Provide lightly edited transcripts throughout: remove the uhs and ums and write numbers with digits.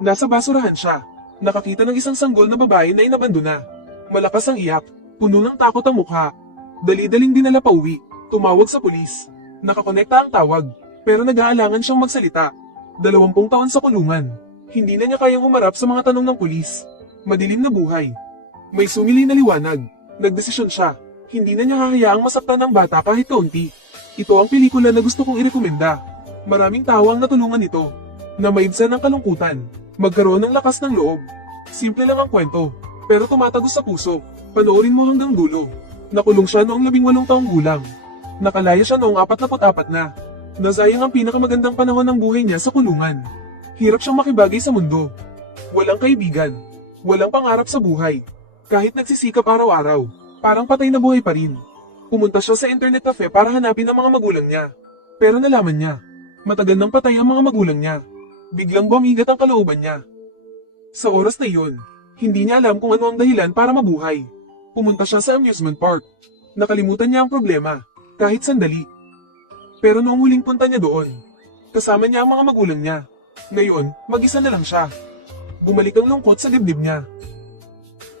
Nasa basurahan siya. Nakakita ng isang sanggol na babae na inabandona. Malakas ang iyak, puno ng takot ang mukha. Dali-daling dinala pa uwi, tumawag sa pulis. Nakakonekta ang tawag, pero nag-aalangan siyang magsalita. 20 taon sa kulungan. Hindi na niya kayang humarap sa mga tanong ng pulis. Madilim na buhay. May sumili na liwanag. Nagdesisyon siya. Hindi na niya hahayaang masaktan ng bata kahit kaunti. Ito ang pelikula na gusto kong irekomenda. Maraming tao ang natulungan nito. Na maibsan ng kalungkutan. Magkaroon ng lakas ng loob. Simple lang ang kwento, pero tumatagos sa puso. Panoorin mo hanggang dulo. Nakulong siya noong 18 taong gulang. Nakalaya siya noong 44 na. Nasayang ang pinakamagandang panahon ng buhay niya sa kulungan. Hirap siyang makibagay sa mundo. Walang kaibigan. Walang pangarap sa buhay. Kahit nagsisikap araw-araw, parang patay na buhay pa rin. Pumunta siya sa internet cafe para hanapin ang mga magulang niya. Pero nalaman niya, matagal nang patay ang mga magulang niya. Biglang bumigat ang kalooban niya. Sa oras na iyon, hindi niya alam kung ano ang dahilan para mabuhay. Pumunta siya sa amusement park. Nakalimutan niya ang problema, kahit sandali. Pero noong huling punta niya doon, kasama niya ang mga magulang niya. Ngayon, mag-isa na lang siya. Bumalik ang lungkot sa dibdib niya.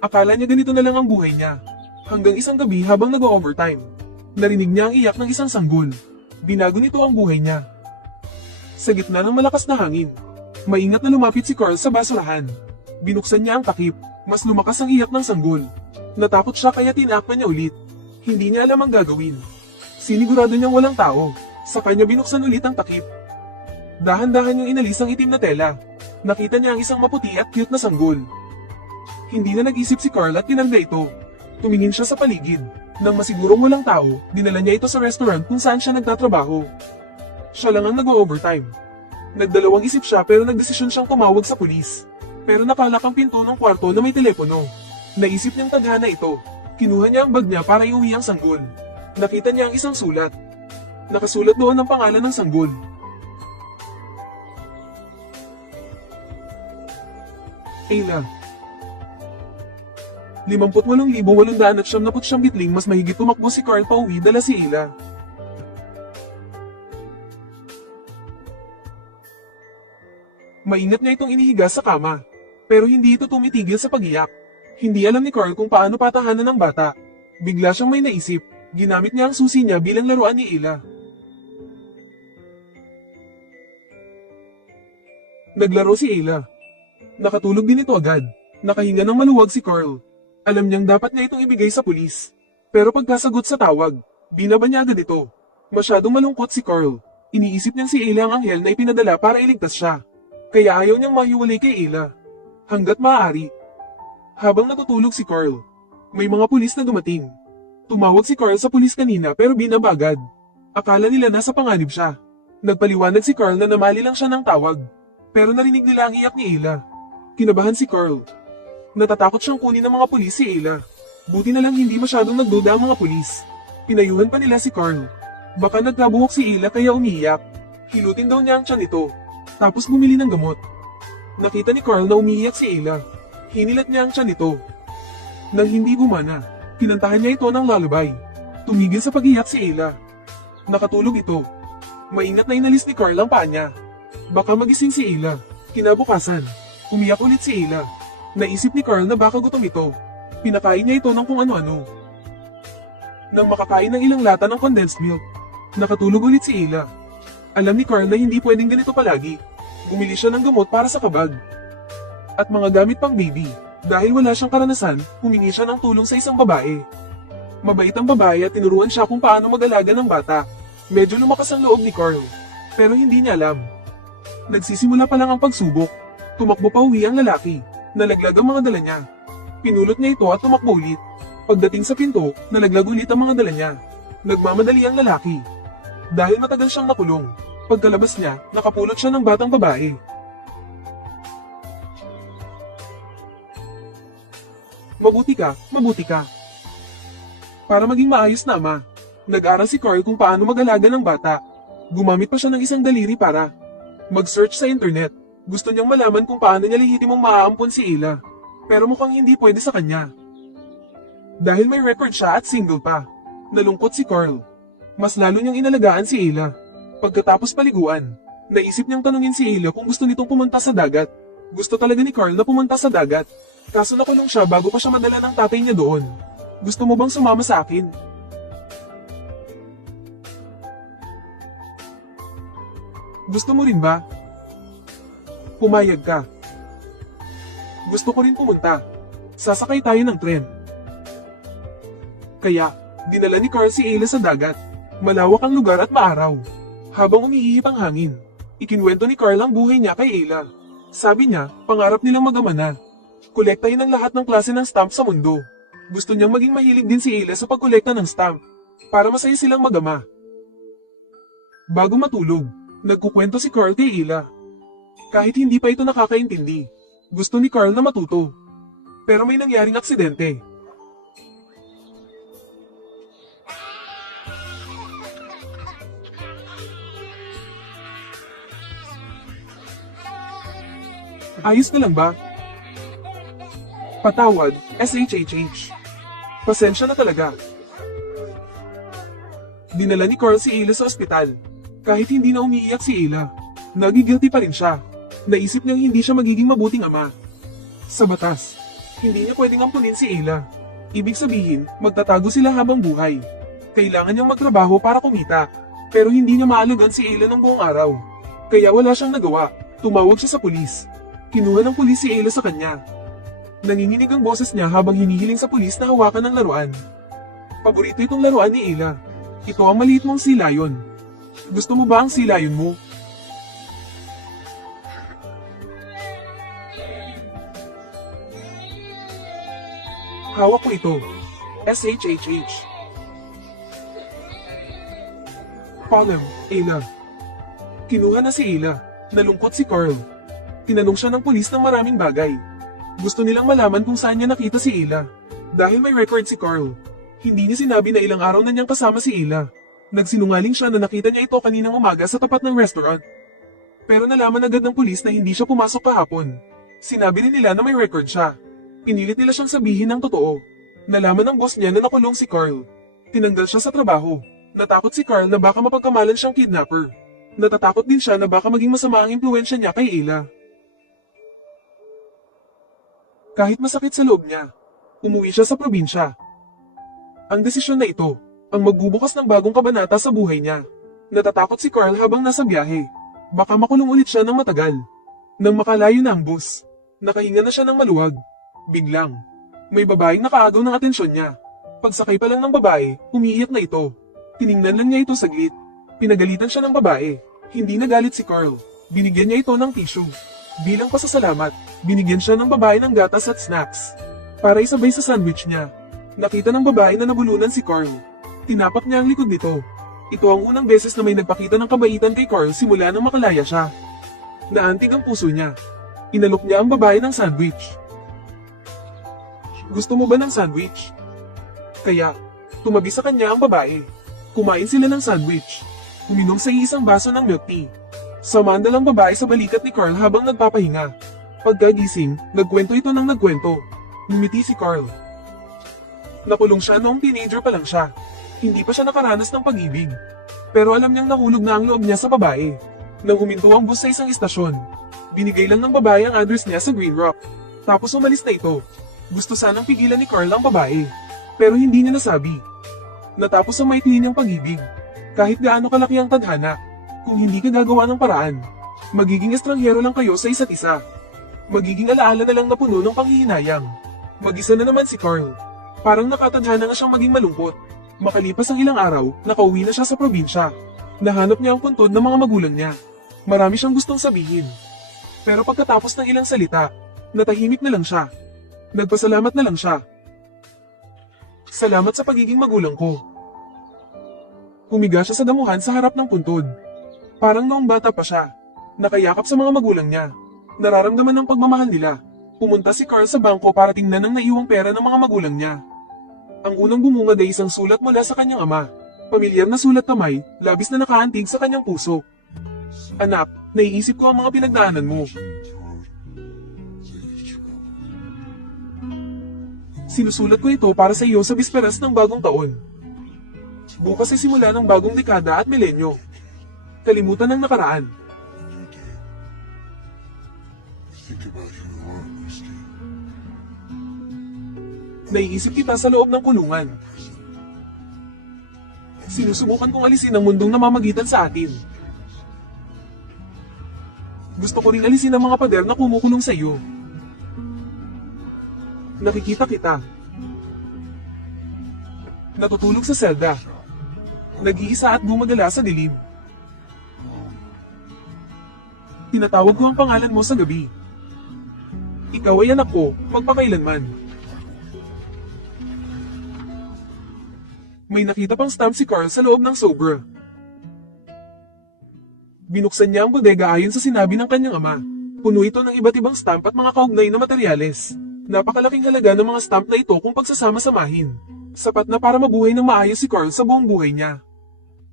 Akala niya ganito na lang ang buhay niya. Hanggang isang gabi habang nag-overtime, narinig niya ang iyak ng isang sanggol. Binago nito ang buhay niya. Sa gitna ng malakas na hangin, maingat na lumapit si Carl sa basurahan. Binuksan niya ang takip, mas lumakas ang iyak ng sanggol. Natakot siya kaya tinakpan niya ulit. Hindi niya alam ang gagawin. Sinigurado niyang walang tao, saka niya binuksan ulit ang takip. Dahan-dahan niyang inalis ang itim na tela. Nakita niya ang isang maputi at cute na sanggol. Hindi na nag-isip si Carl at tinangga ito. Tumingin siya sa paligid. Nang masigurong walang tao, dinala niya ito sa restaurant kung saan siya nagtatrabaho. Siya lang ang nag-overtime. Nagdalawang isip siya pero nagdesisyon siyang tumawag sa pulis. Pero nakalak ang pinto ng kwarto na may telepono. Naisip niyang tadhana ito. Kinuha niya ang bag niya para iuwi ang sanggol. Nakita niya ang isang sulat. Nakasulat doon ang pangalan ng sanggol. Ayla. 58,899 bitling mas mahigit tumakbo si Carl pauwi dala si Ayla. Maingat niya itong inihiga sa kama. Pero hindi ito tumitigil sa pag-iyak. Hindi alam ni Carl kung paano patahanan ng bata. Bigla siyang may naisip. Ginamit niya ang susi niya bilang laruan ni Ayla. Naglaro si Ayla. Nakatulog din ito agad. Nakahinga ng maluwag si Carl. Alam niyang dapat niya itong ibigay sa pulis. Pero pagkasagot sa tawag, binaba niya agad ito. Masyadong malungkot si Carl. Iniisip niyang si Ayla ang anghel na ipinadala para iligtas siya. Kaya ayaw niyang mahiwalay kay Ayla. Hanggat maaari. Habang natutulog si Carl, may mga pulis na dumating. Tumawag si Carl sa pulis kanina pero binaba agad. Akala nila nasa panganib siya. Nagpaliwanag si Carl na namali lang siya ng tawag. Pero narinig nila ang iyak ni Ayla. Kinabahan si Carl. Natatakot siyang kunin ng mga pulis si Ayla. Buti na lang hindi masyadong nagduda ang mga pulis. Pinayuhan pa nila si Carl. Baka nagkabuhok si Ayla kaya umiiyak. Hilutin daw niya ang tiyan nito. Tapos bumili ng gamot. Nakita ni Carl na umiiyak si Ayla. Hinilat niya ang tiyan nito. Nang hindi gumana, kinantahan niya ito ng lullaby. Tumigil sa pag-iyak si Ayla. Nakatulog ito. Maingat na inalis ni Carl ang paa niya. Baka magising si Ayla. Kinabukasan, umiyak ulit si Ayla. Naisip ni Carl na baka gutom ito. Pinakain niya ito ng kung ano-ano. Nang makakain ng ilang lata ng condensed milk, nakatulog ulit si Ayla. Alam ni Carl na hindi pwedeng ganito palagi. Bumili siya ng gamot para sa kabag. At mga gamit pang baby. Dahil wala siyang karanasan, humingi siya ng tulong sa isang babae. Mabait ang babae at tinuruan siya kung paano mag-alaga ng bata. Medyo lumakas ang loob ni Carl. Pero hindi niya alam. Nagsisimula pa lang ang pagsubok. Tumakbo pa uwi ang lalaki. Nalaglag ang mga dala niya. Pinulot niya ito at tumakbo ulit. Pagdating sa pinto, nalaglag ulit ang mga dala niya. Nagmamadali ang lalaki. Dahil matagal siyang nakulong. Pagkalabas niya, nakapulot siya ng batang babae. Mabuti ka, mabuti ka. Para maging maayos na ama, nag-aral si Carl kung paano mag-alaga ng bata. Gumamit pa siya ng isang daliri para mag-search sa internet. Gusto niyang malaman kung paano niya lehitimong maaampon si Ayla. Pero mukhang hindi pwede sa kanya. Dahil may record siya at single pa. Nalungkot si Carl. Mas lalo niyang inalagaan si Ayla. Pagkatapos paliguan, naisip niyang tanungin si Ayla kung gusto nitong pumunta sa dagat. Gusto talaga ni Carl na pumunta sa dagat. Kaso nakulong siya bago pa siya madala ng tatay niya doon. Gusto mo bang sumama sa akin? Gusto mo rin ba? Pumayag ka. Gusto ko rin pumunta. Sasakay tayo ng tren. Kaya, dinala ni Carl si Ayla sa dagat. Malawak ang lugar at maaraw. Habang umihihip ang hangin, ikinwento ni Carl ang buhay niya kay Ayla. Sabi niya, pangarap nilang mag-ama na. Kolektahin ang lahat ng klase ng stamp sa mundo. Gusto niyang maging mahilig din si Ayla sa pagkolekta ng stamp, para masaya silang mag-ama. Bago matulog, nagkukwento si Carl kay Ayla. Kahit hindi pa ito nakakaintindi, gusto ni Carl na matuto. Pero may nangyaring aksidente. Ayos ka lang ba? Patawad, SHHH. Pasensya na talaga. Dinala ni Carl si Ayla sa ospital. Kahit hindi na umiiyak si Ayla, nagigilty pa rin siya. Naisip niyang hindi siya magiging mabuting ama. Sa batas, hindi niya pwedeng ampunin si Ayla. Ibig sabihin, magtatago sila habang buhay. Kailangan niyang magtrabaho para kumita. Pero hindi niya maalagaan si Ayla ng buong araw. Kaya wala siyang nagawa. Tumawag siya sa pulis. Kinuha ng pulis si Ayla sa kanya. Nanginginig ang boses niya habang hinihiling sa pulis na hawakan ng laruan. Paborito itong laruan ni Ayla. Ito ang maliit mong sea lion. Gusto mo ba ang sea lion mo? Hawak ko ito. SHHH. Palm, Ayla. Kinuha na si Ayla. Nalungkot si Carl. Tinanong siya ng pulis ng maraming bagay. Gusto nilang malaman kung saan niya nakita si Ayla. Dahil may record si Carl, hindi niya sinabi na ilang araw na niyang kasama si Ayla. Nagsinungaling siya na nakita niya ito kaninang umaga sa tapat ng restaurant. Pero nalaman agad ng pulis na hindi siya pumasok kahapon. Sinabi rin nila na may record siya. Pinilit nila siyang sabihin ng totoo. Nalaman ng boss niya na nakulong si Carl. Tinanggal siya sa trabaho. Natakot si Carl na baka mapagkamalan siyang kidnapper. Natatakot din siya na baka maging masama ang impluensya niya kay Ayla. Kahit masakit sa loob niya, umuwi siya sa probinsya. Ang desisyon na ito, ang magbubukas ng bagong kabanata sa buhay niya. Natatakot si Carl habang nasa biyahe. Baka makulong ulit siya ng matagal. Nang makalayo na ang bus, nakahinga na siya ng maluwag. Biglang, may babaeng nakaagaw ng atensyon niya. Pagsakay pa lang ng babae, umiiyak na ito. Tiningnan lang niya ito saglit. Pinagalitan siya ng babae. Hindi nagalit si Carl. Binigyan niya ito ng tissue. Bilang pasasalamat, binigyan siya ng babae ng gatas at snacks. Para isabay sa sandwich niya. Nakita ng babae na nabulunan si Carl. Tinapak niya ang likod nito. Ito ang unang beses na may nagpakita ng kabaitan kay Carl simula nang makalaya siya. Naantig ang puso niya. Inalok niya ang babae ng sandwich. Gusto mo ba ng sandwich? Kaya, tumabi sa kanya ang babae. Kumain sila ng sandwich. Uminom sa isang baso ng milk tea. Samandal ang babae sa balikat ni Carl habang nagpapahinga. Pagkagising, nagkwento ito ng nagkwento. Ngumiti si Carl. Nakulong siya noong teenager pa lang siya. Hindi pa siya nakaranas ng pag-ibig. Pero alam niyang nahulog na ang loob niya sa babae. Nang huminto ang bus sa isang istasyon, binigay lang ng babae ang address niya sa Green Rock. Tapos umalis na ito. Gusto sanang pigilan ni Carl ang babae. Pero hindi niya nasabi. Natapos ang maikli niyang pag-ibig. Kahit gaano kalaki ang tadhana, kung hindi ka gagawa ng paraan, magiging estranghero lang kayo sa isa't isa. Magiging alaala na lang na puno ng panghihinayang. Mag-isa na naman si Carl. Parang nakatadhana na siyang maging malungkot. Makalipas ang ilang araw, nakauwi na siya sa probinsya. Nahanap niya ang puntod ng mga magulang niya. Marami siyang gustong sabihin. Pero pagkatapos ng ilang salita, natahimik na lang siya. Nagpasalamat na lang siya. Salamat sa pagiging magulang ko. Humiga siya sa damuhan sa harap ng puntod. Parang noong bata pa siya, nakayakap sa mga magulang niya. Nararamdaman ng pagmamahal nila. Pumunta si Carl sa bangko para tingnan ang naiwang pera ng mga magulang niya. Ang unang bumungad ay isang sulat mula sa kanyang ama. Pamilyar na sulat kamay, labis na nakaantig sa kanyang puso. Anak, naiisip ko ang mga pinagdaanan mo. Sinusulat ko ito para sa iyo sa bisperas ng bagong taon. Bukas ay simula ng bagong dekada at milenyo. Kalimutan ang nakaraan. think about you a lot, Misty. Naiisip kita sa loob ng kulungan. Sinusubukan kong alisin ang mundong namamagitan sa atin. Gusto ko rin alisin ang mga pader na kumukulong sa iyo. Nakikita kita. Natutulog sa selda. Nag-iisa at gumagala sa dilim. Tinatawag ko ang pangalan mo sa gabi. Ikaw ay anak ko, magpakailanman. May nakita pang stamp si Carl sa loob ng Sobra. Binuksan niya ang bodega ayon sa sinabi ng kanyang ama. Puno ito ng iba't ibang stamp at mga kaugnay na materyales. Napakalaking halaga ng mga stamp na ito kung pagsasama-samahin. Sapat na para mabuhay ng maayos si Carl sa buong buhay niya.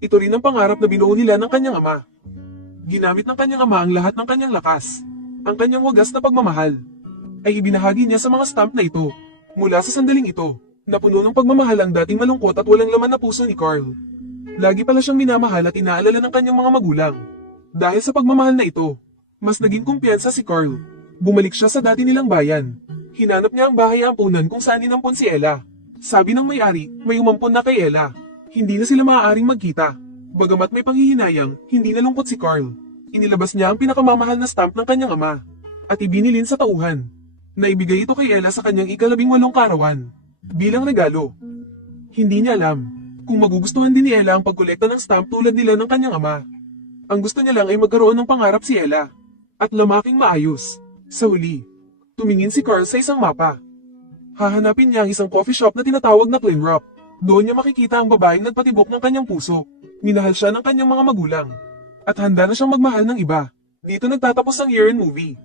Ito rin ang pangarap na binuo nila ng kanyang ama. Ginamit ng kanyang ama ang lahat ng kanyang lakas. Ang kanyang wagas na pagmamahal ay ibinahagi niya sa mga stamp na ito. Mula sa sandaling ito, na puno ng pagmamahal ang dating malungkot at walang laman na puso ni Carl. Lagi pala siyang minamahal at inaalala ng kanyang mga magulang. Dahil sa pagmamahal na ito, mas naging kumpiyansa si Carl. Bumalik siya sa dati nilang bayan. Hinanap niya ang bahay ampunan kung saan inampon si Ella. Sabi ng may-ari, may umampon na kay Ella. Hindi na sila maaaring magkita. Bagamat may panghihinayang, hindi nalungkot si Carl. Inilabas niya ang pinakamamahal na stamp ng kanyang ama. At ibinilin sa tauhan. Naibigay ito kay Ella sa kanyang ika-18 kaarawan. Bilang regalo. Hindi niya alam kung magugustuhan din ni Ella ang pagkolekta ng stamp tulad nila ng kanyang ama. Ang gusto niya lang ay magkaroon ng pangarap si Ella. At lamaking maayos. Sa huli, tumingin si Carl sa isang mapa. Hahanapin niya ang isang coffee shop na tinatawag na Glenrock. Doon niya makikita ang babaeng nagpatibok ng kanyang puso. Minahal siya ng kanyang mga magulang. At handa na siyang magmahal ng iba. Dito nagtatapos ang year-end movie.